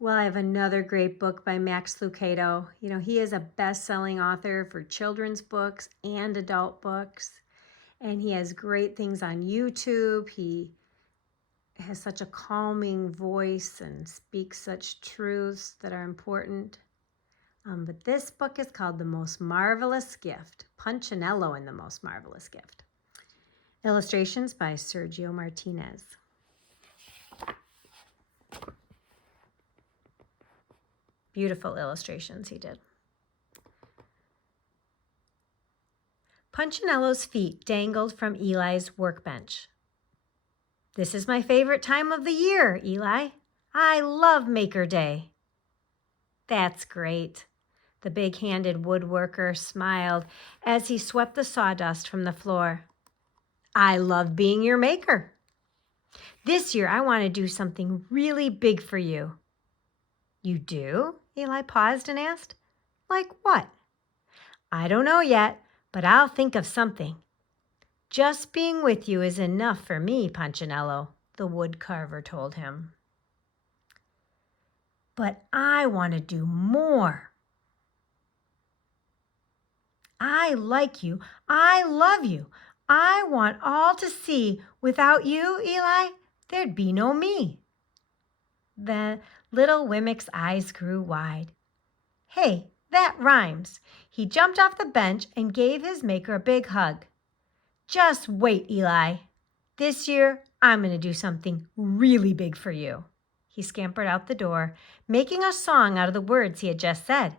Well, I have another great book by Max Lucado. He is a best-selling author for children's books and adult books, and he has great things on YouTube. He has such a calming voice and speaks such truths that are important. But this book is called The Most Marvelous Gift, Punchinello and the Most Marvelous Gift. Illustrations by Sergio Martinez. Beautiful illustrations he did. Punchinello's feet dangled from Eli's workbench. "This is my favorite time of the year, Eli. I love Maker Day." "That's great." The big-handed woodworker smiled as he swept the sawdust from the floor. "I love being your maker. This year I want to do something really big for you." "You do?" Eli paused and asked. "Like what?" "I don't know yet, but I'll think of something." "Just being with you is enough for me, Punchinello," the wood carver told him. "But I want to do more. I like you. I love you. I want all to see. Without you, Eli, there'd be no me." The little Wemmick's eyes grew wide. "Hey, that rhymes." He jumped off the bench and gave his maker a big hug. "Just wait, Eli. This year, I'm going to do something really big for you." He scampered out the door, making a song out of the words he had just said.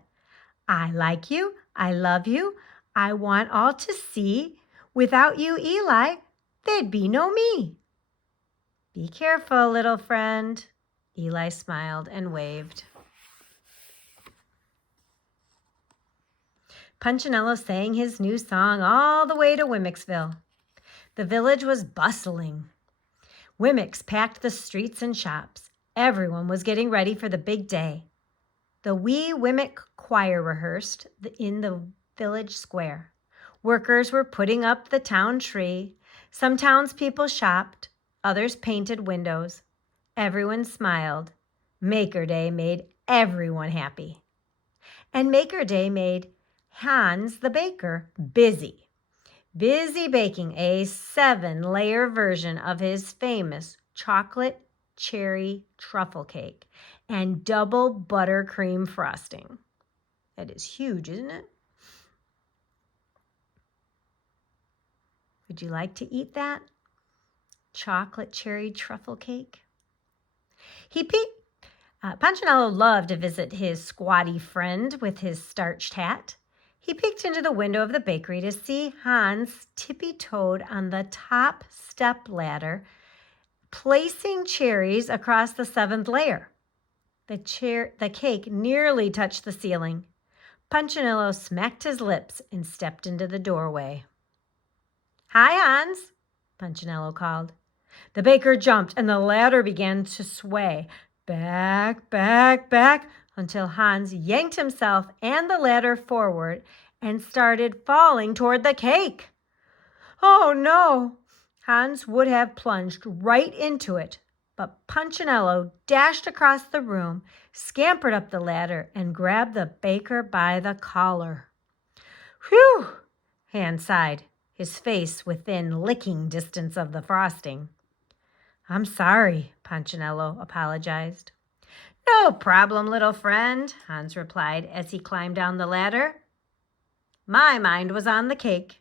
"I like you. I love you. I want all to see. Without you, Eli, there'd be no me." "Be careful, little friend." Eli smiled and waved. Punchinello sang his new song all the way to Wemmicksville. The village was bustling. Wemmicks packed the streets and shops. Everyone was getting ready for the big day. The wee Wemmick choir rehearsed in the village square. Workers were putting up the town tree. Some townspeople shopped. Others painted windows. Everyone smiled. Maker Day made everyone happy. And Maker Day made Hans the baker busy baking a 7-layer version of his famous chocolate cherry truffle cake and double buttercream frosting. That is huge, isn't it? Would you like to eat that? Chocolate cherry truffle cake? Punchinello loved to visit his squatty friend with his starched hat. He peeked into the window of the bakery to see Hans tippy-toed on the top step ladder, placing cherries across the 7th layer. The cake nearly touched the ceiling. Punchinello smacked his lips and stepped into the doorway. "Hi, Hans," Punchinello called. The baker jumped and the ladder began to sway. Back, back, back, until Hans yanked himself and the ladder forward and started falling toward the cake. Oh no! Hans would have plunged right into it, but Punchinello dashed across the room, scampered up the ladder, and grabbed the baker by the collar. "Whew!" Hans sighed, his face within licking distance of the frosting. "I'm sorry," Punchinello apologized. "No problem, little friend," Hans replied as he climbed down the ladder. "My mind was on the cake."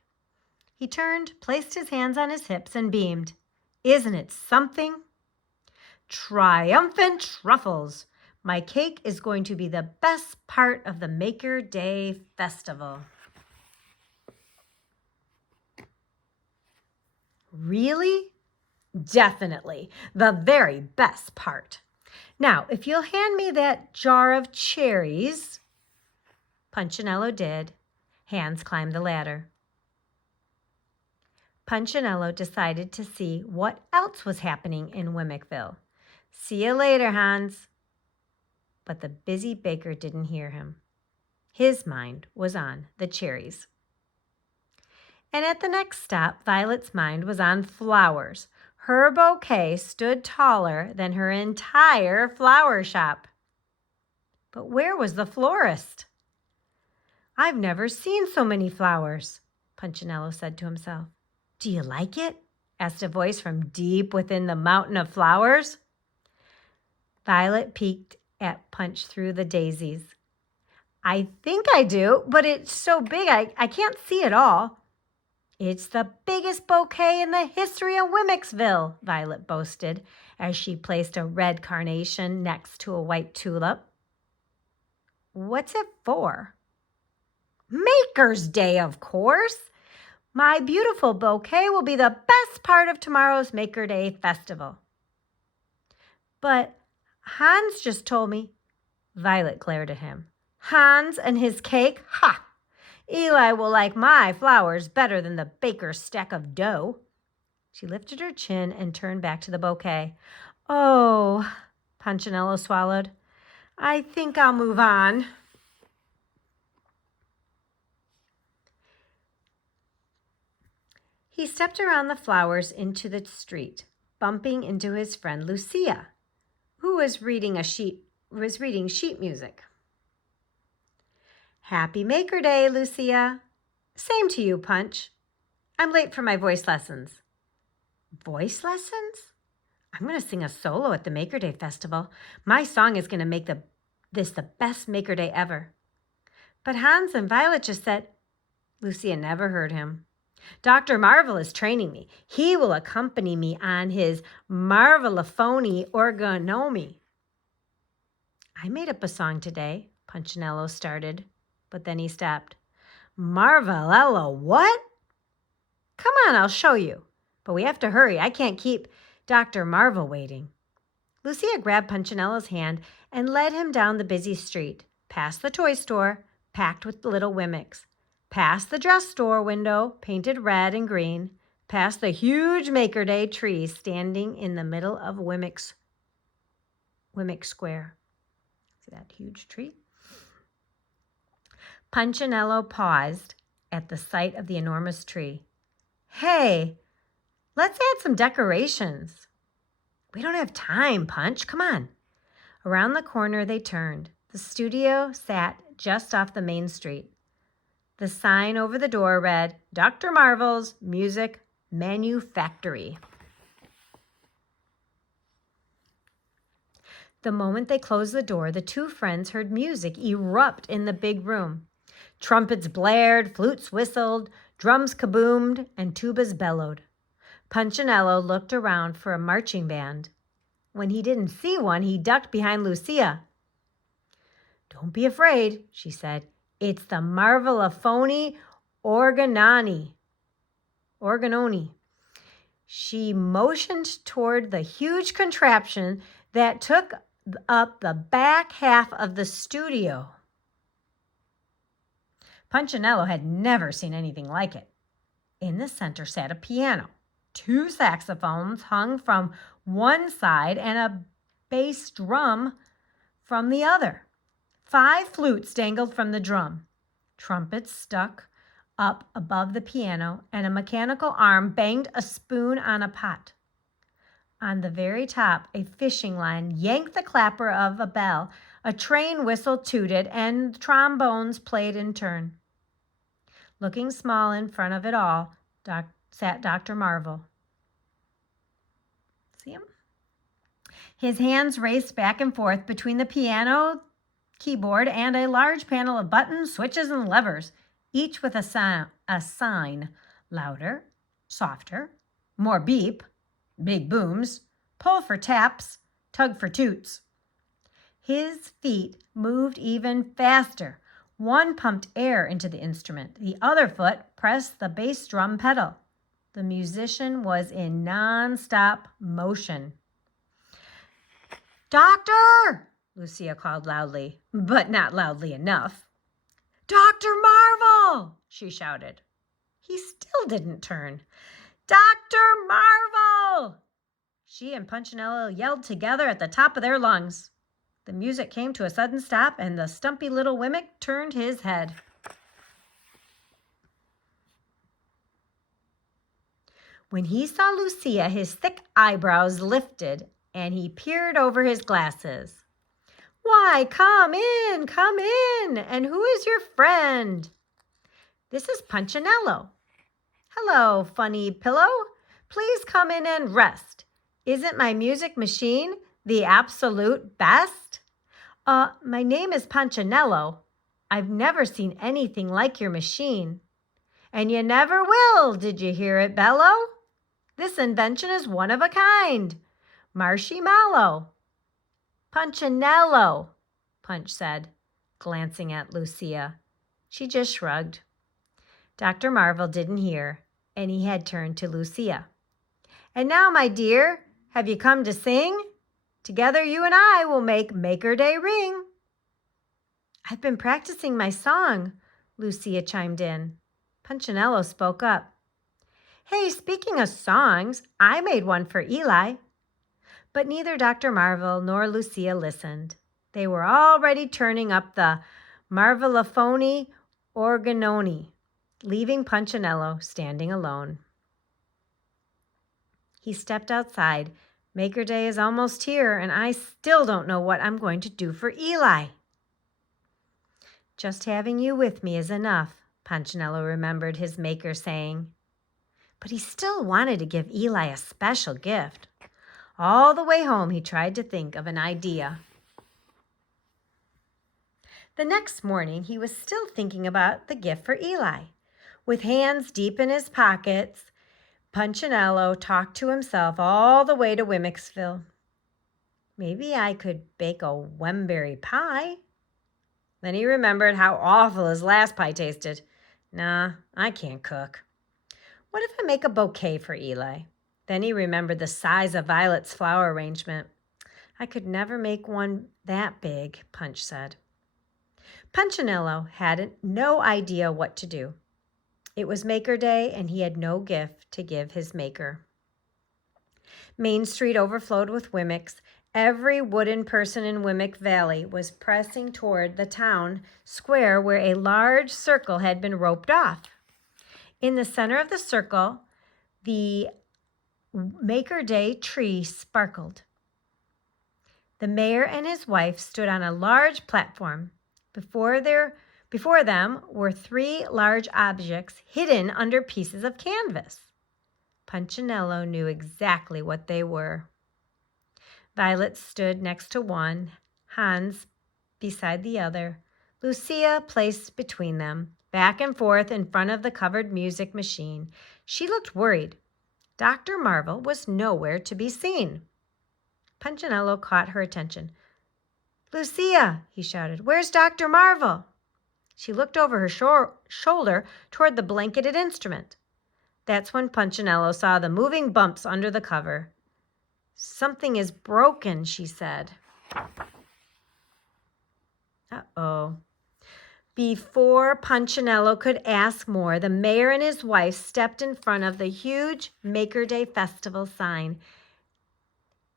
He turned, placed his hands on his hips, and beamed. "Isn't it something? Triumphant truffles! My cake is going to be the best part of the Maker Day festival." "Really?" "Definitely. The very best part. Now, if you'll hand me that jar of cherries." Punchinello did. Hans climbed the ladder. Punchinello decided to see what else was happening in Wemmickville. "See you later, Hans." But the busy baker didn't hear him. His mind was on the cherries. And at the next stop, Violet's mind was on flowers. Her bouquet stood taller than her entire flower shop. But where was the florist? "I've never seen so many flowers," Punchinello said to himself. "Do you like it?" asked a voice from deep within the mountain of flowers. Violet peeked at Punch through the daisies. "I think I do, but it's so big I can't see it all." "It's the biggest bouquet in the history of Wemmicksville," Violet boasted as she placed a red carnation next to a white tulip. "What's it for?" "Maker's Day, of course. My beautiful bouquet will be the best part of tomorrow's Maker Day festival." "But Hans just told me—" Violet glared at him. "Hans and his cake? Ha! Eli will like my flowers better than the baker's stack of dough." She lifted her chin and turned back to the bouquet. "Oh," Punchinello swallowed, "I think I'll move on." He stepped around the flowers into the street, bumping into his friend Lucia, who was reading sheet music. "Happy Maker Day, Lucia." "Same to you, Punch. I'm late for my voice lessons." "Voice lessons? I'm going to sing a solo at the Maker Day festival. My song is going to make this the best Maker Day ever." "But Hans and Violet just said—" Lucia never heard him. "Dr. Marvel is training me. He will accompany me on his marvelophony orgonomy." "I made up a song today," Punchinello started, but then he stopped. "Marvelello what?" "Come on, I'll show you. But we have to hurry. I can't keep Dr. Marvel waiting." Lucia grabbed Punchinello's hand and led him down the busy street, past the toy store, packed with little Wimmicks, past the dress store window, painted red and green, past the huge Maker Day tree standing in the middle of Wemmick Square. See that huge tree? Punchinello paused at the sight of the enormous tree. "Hey, let's add some decorations." "We don't have time, Punch. Come on." Around the corner they turned. The studio sat just off the main street. The sign over the door read, "Dr. Marvel's Music Manufactory." The moment they closed the door, the two friends heard music erupt in the big room. Trumpets blared, flutes whistled, drums kaboomed, and tubas bellowed. Punchinello looked around for a marching band. When he didn't see one, he ducked behind Lucia. "Don't be afraid," she said. "It's the Marvelophony Organoni." She motioned toward the huge contraption that took up the back half of the studio. Punchinello had never seen anything like it. In the center sat a piano. 2 saxophones hung from one side and a bass drum from the other. 5 flutes dangled from the drum. Trumpets stuck up above the piano, and a mechanical arm banged a spoon on a pot. On the very top, a fishing line yanked the clapper of a bell, a train whistle tooted, and trombones played in turn. Looking small in front of it all, sat Dr. Marvel. See him? His hands raced back and forth between the piano keyboard and a large panel of buttons, switches, and levers, each with a sign, louder, softer, more beep, big booms, pull for taps, tug for toots. His feet moved even faster. One pumped air into the instrument. The other foot pressed the bass drum pedal. The musician was in non-stop motion. "Doctor!" Lucia called loudly, but not loudly enough. "Dr. Marvel!" she shouted. He still didn't turn. "Dr. Marvel!" She and Punchinello yelled together at the top of their lungs. The music came to a sudden stop, and the stumpy little Wemmick turned his head. When he saw Lucia, his thick eyebrows lifted, and he peered over his glasses. Why, come in, come in. And who is your friend? This is Punchinello. Hello, funny pillow. Please come in and rest. Isn't my music machine the absolute best? My name is Punchinello. I've never seen anything like your machine. And you never will, did you hear it bellow? This invention is one of a kind. Marshmallow. Punchinello, Punch said, glancing at Lucia. She just shrugged. Dr. Marvel didn't hear, and he had turned to Lucia. And now, my dear, have you come to sing? Together you and I will make Maker Day ring. I've been practicing my song, Lucia chimed in. Punchinello spoke up. Hey, speaking of songs, I made one for Eli. But neither Dr. Marvel nor Lucia listened. They were already turning up the Marvelophony Organoni, leaving Punchinello standing alone. He stepped outside. Maker Day is almost here, and I still don't know what I'm going to do for Eli. Just having you with me is enough, Punchinello remembered his maker saying. But he still wanted to give Eli a special gift. All the way home, he tried to think of an idea. The next morning, he was still thinking about the gift for Eli. With hands deep in his pockets, Punchinello talked to himself all the way to Wemmicksville. Maybe I could bake a wemberry pie. Then he remembered how awful his last pie tasted. Nah, I can't cook. What if I make a bouquet for Eli? Then he remembered the size of Violet's flower arrangement. I could never make one that big, Punch said. Punchinello had no idea what to do. It was Maker Day, and he had no gift to give his maker. Main Street overflowed with Wemmicks. Every wooden person in Wemmick Valley was pressing toward the town square where a large circle had been roped off. In the center of the circle, the Maker Day tree sparkled. The mayor and his wife stood on a large platform. Before them were 3 large objects hidden under pieces of canvas. Punchinello knew exactly what they were. Violet stood next to one, Hans beside the other, Lucia placed between them, back and forth in front of the covered music machine. She looked worried. Dr. Marvel was nowhere to be seen. Punchinello caught her attention. Lucia, he shouted, where's Dr. Marvel? She looked over her shoulder toward the blanketed instrument. That's when Punchinello saw the moving bumps under the cover. Something is broken, she said. Uh-oh. Before Punchinello could ask more, the mayor and his wife stepped in front of the huge Maker Day Festival sign,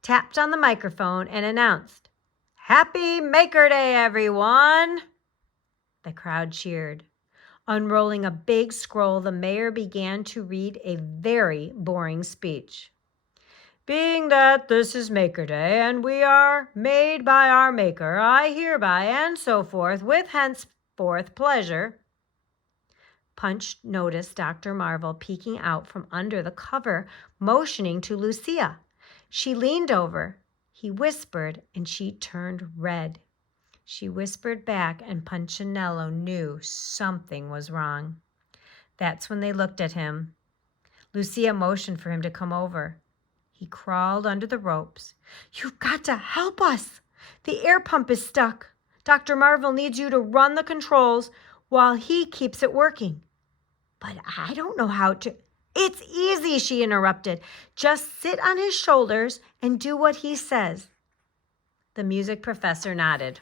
tapped on the microphone, and announced, Happy Maker Day, everyone! The crowd cheered. Unrolling a big scroll, the mayor began to read a very boring speech. Being that this is Maker Day, and we are made by our Maker, I hereby, and so forth, with henceforth pleasure. Punch noticed Dr. Marvel peeking out from under the cover, motioning to Lucia. She leaned over. He whispered, and she turned red. She whispered back, and Punchinello knew something was wrong. That's when they looked at him. Lucia motioned for him to come over. He crawled under the ropes. You've got to help us. The air pump is stuck. Dr. Marvel needs you to run the controls while he keeps it working. But I don't know how to. It's easy, she interrupted. Just sit on his shoulders and do what he says. The music professor nodded.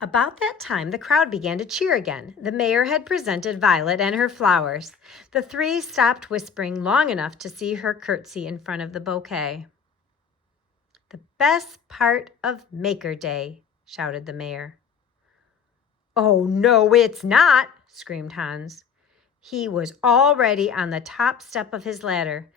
About that time, the crowd began to cheer again. The mayor had presented Violet and her flowers. The 3 stopped whispering long enough to see her curtsy in front of the bouquet. The best part of Maker Day, shouted the mayor. Oh, no, it's not, screamed Hans. He was already on the top step of his ladder.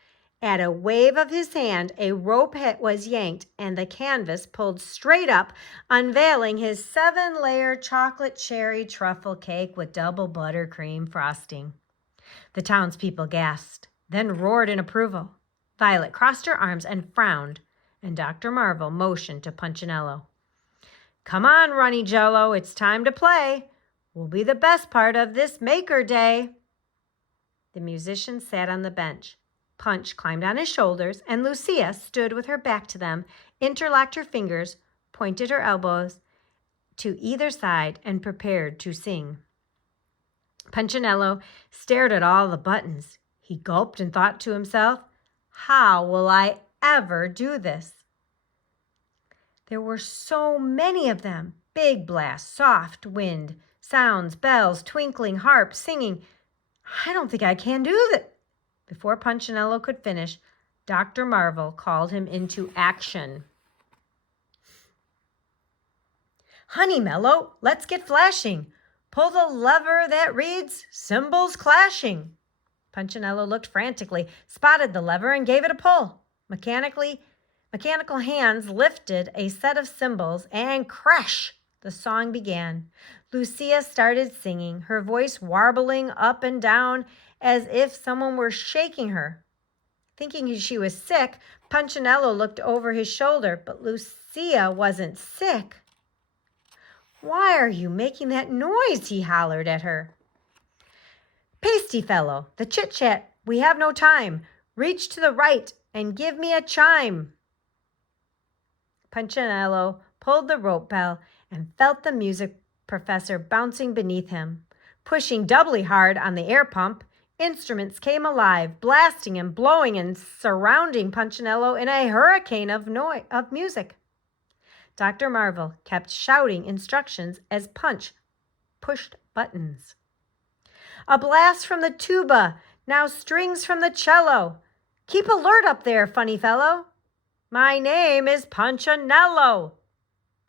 At a wave of his hand, a rope was yanked and the canvas pulled straight up, unveiling his 7-layer chocolate cherry truffle cake with double buttercream frosting. The townspeople gasped, then roared in approval. Violet crossed her arms and frowned, and Dr. Marvel motioned to Punchinello. "Come on, Runny Jello, it's time to play. Will be the best part of this Maker Day." The musicians sat on the bench. Punch climbed on his shoulders, and Lucia stood with her back to them, interlocked her fingers, pointed her elbows to either side, and prepared to sing. Punchinello stared at all the buttons. He gulped and thought to himself, "How will I ever do this?" There were so many of them. Big blast, soft wind, sounds, bells, twinkling harp, singing. "I don't think I can do that." Before Punchinello could finish, Dr. Marvel called him into action. "Honeymellow, let's get flashing. Pull the lever that reads, 'Cymbals clashing.'" Punchinello looked frantically, spotted the lever, and gave it a pull. Mechanical hands lifted a set of cymbals, and crash! The song began. Lucia started singing, her voice warbling up and down as if someone were shaking her. Thinking she was sick, Punchinello looked over his shoulder, but Lucia wasn't sick. "Why are you making that noise?" he hollered at her. "Pasty fellow, the chit-chat, we have no time. Reach to the right and give me a chime." Punchinello pulled the rope bell and felt the music professor bouncing beneath him. Pushing doubly hard on the air pump, instruments came alive, blasting and blowing and surrounding Punchinello in a hurricane of music. Dr. Marvel kept shouting instructions as Punch pushed buttons. "A blast from the tuba, now strings from the cello. Keep alert up there, funny fellow. My name is Punchinello."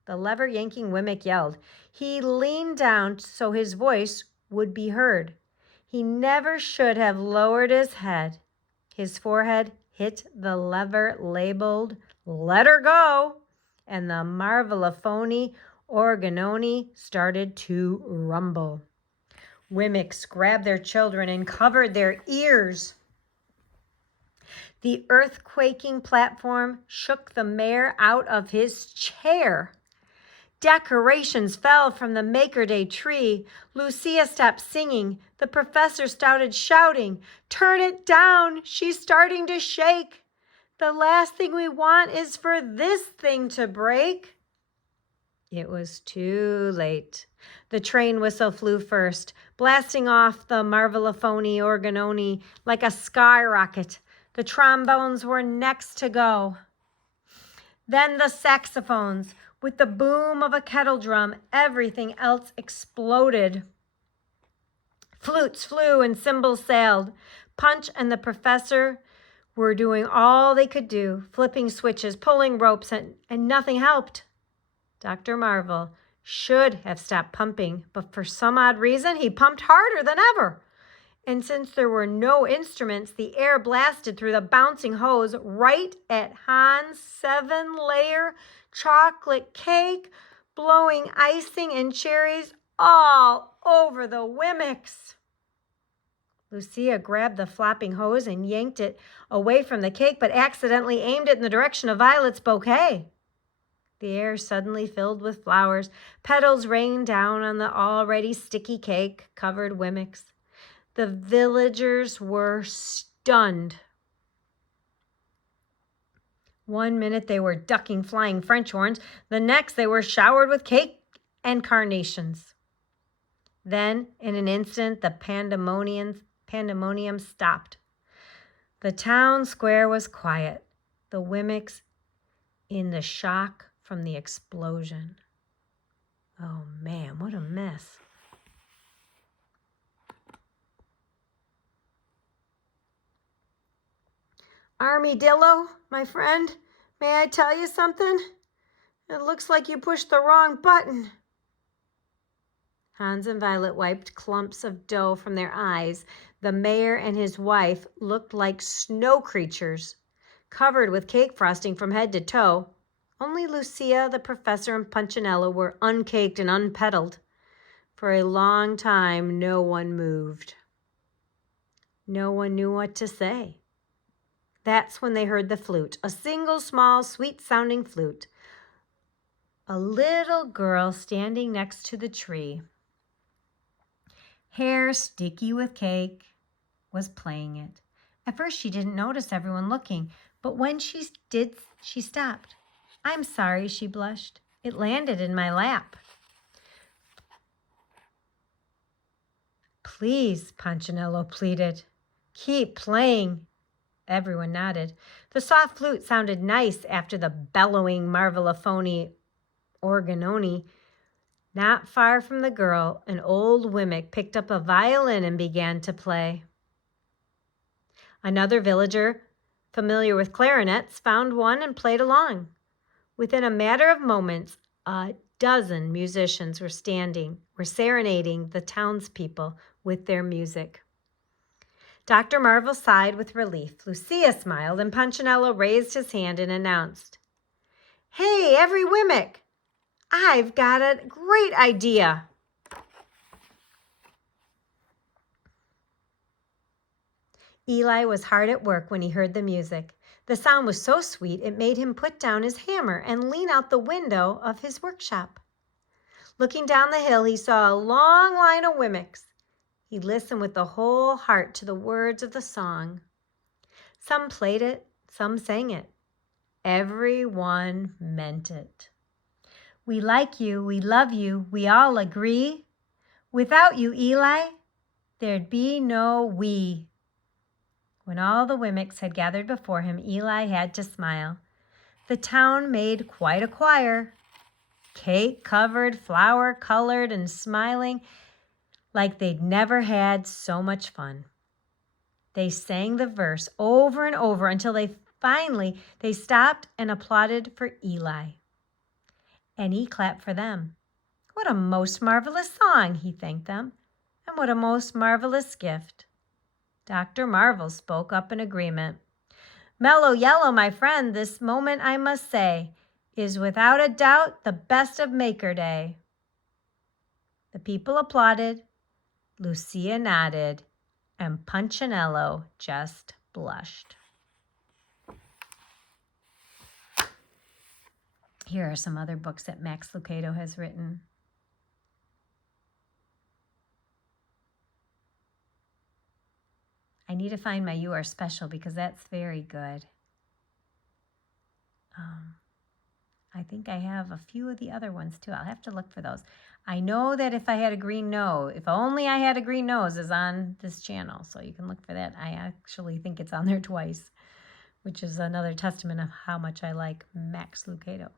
The lever-yanking Wemmick yelled. He leaned down so his voice would be heard. He never should have lowered his head. His forehead hit the lever labeled "Let her go," and the Marvelophony organoni started to rumble. Wemmicks grabbed their children and covered their ears. The earthquaking platform shook the mayor out of his chair. Decorations fell from the Maker Day tree. Lucia stopped singing. The professor started shouting, "Turn it down, she's starting to shake. The last thing we want is for this thing to break." It was too late. The train whistle flew first, blasting off the Marvelophony organoni like a skyrocket. The trombones were next to go. Then the saxophones. With the boom of a kettle drum, everything else exploded. Flutes flew and cymbals sailed. Punch and the professor were doing all they could do, flipping switches, pulling ropes, and nothing helped. Dr. Marvel should have stopped pumping, but for some odd reason, he pumped harder than ever. And since there were no instruments, the air blasted through the bouncing hose right at Hans' 7-layer chocolate cake, blowing icing and cherries all over the Wemmicks. Lucia grabbed the flopping hose and yanked it away from the cake, but accidentally aimed it in the direction of Violet's bouquet. The air suddenly filled with flowers. Petals rained down on the already sticky cake-covered Wemmicks. The villagers were stunned. One minute they were ducking flying French horns. The next they were showered with cake and carnations. Then, in an instant, the pandemonium stopped. The town square was quiet. The Wemmicks in the shock from the explosion. Oh man, what a mess. Armadillo, my friend, may I tell you something? It looks like you pushed the wrong button. Hans and Violet wiped clumps of dough from their eyes. The mayor and his wife looked like snow creatures, covered with cake frosting from head to toe. Only Lucia, the professor, and Punchinello were uncaked and unpetaled. For a long time, no one moved. No one knew what to say. That's when they heard the flute, a single, small, sweet-sounding flute. A little girl standing next to the tree, hair sticky with cake, was playing it. At first, she didn't notice everyone looking, but when she did, she stopped. "I'm sorry," she blushed. "It landed in my lap." "Please," Punchinello pleaded. "Keep playing." Everyone nodded. The soft flute sounded nice after the bellowing marvelophony organoni. Not far from the girl, an old Wemmick picked up a violin and began to play. Another villager, familiar with clarinets, found one and played along. Within a matter of moments, a dozen musicians were serenading the townspeople with their music. Dr. Marvel sighed with relief. Lucia smiled, and Punchinello raised his hand and announced, "Hey, every Wemmick! I've got a great idea." Eli was hard at work when he heard the music. The sound was so sweet it made him put down his hammer and lean out the window of his workshop. Looking down the hill, he saw a long line of Wemmicks. He listened with the whole heart to the words of the song. Some played it, some sang it. Everyone meant it. "We like you, we love you, we all agree. Without you, Eli, there'd be no we." When all the Wemmicks had gathered before him, Eli had to smile. The town made quite a choir, cake-covered, flower-colored, and smiling like they'd never had so much fun. They sang the verse over and over until they stopped and applauded for Eli. And he clapped for them. "What a most marvelous song," he thanked them. "And what a most marvelous gift." Dr. Marvel spoke up in agreement. "Mellow Yellow, my friend, this moment I must say, is without a doubt the best of Maker Day." The people applauded, Lucia nodded, and Punchinello just blushed. Here are some other books that Max Lucado has written. I need to find my You Are Special because that's very good. I think I have a few of the other ones too. I'll have to look for those. I know that If Only I Had a Green Nose is on this channel, so you can look for that. I actually think it's on there twice, which is another testament of how much I like Max Lucado.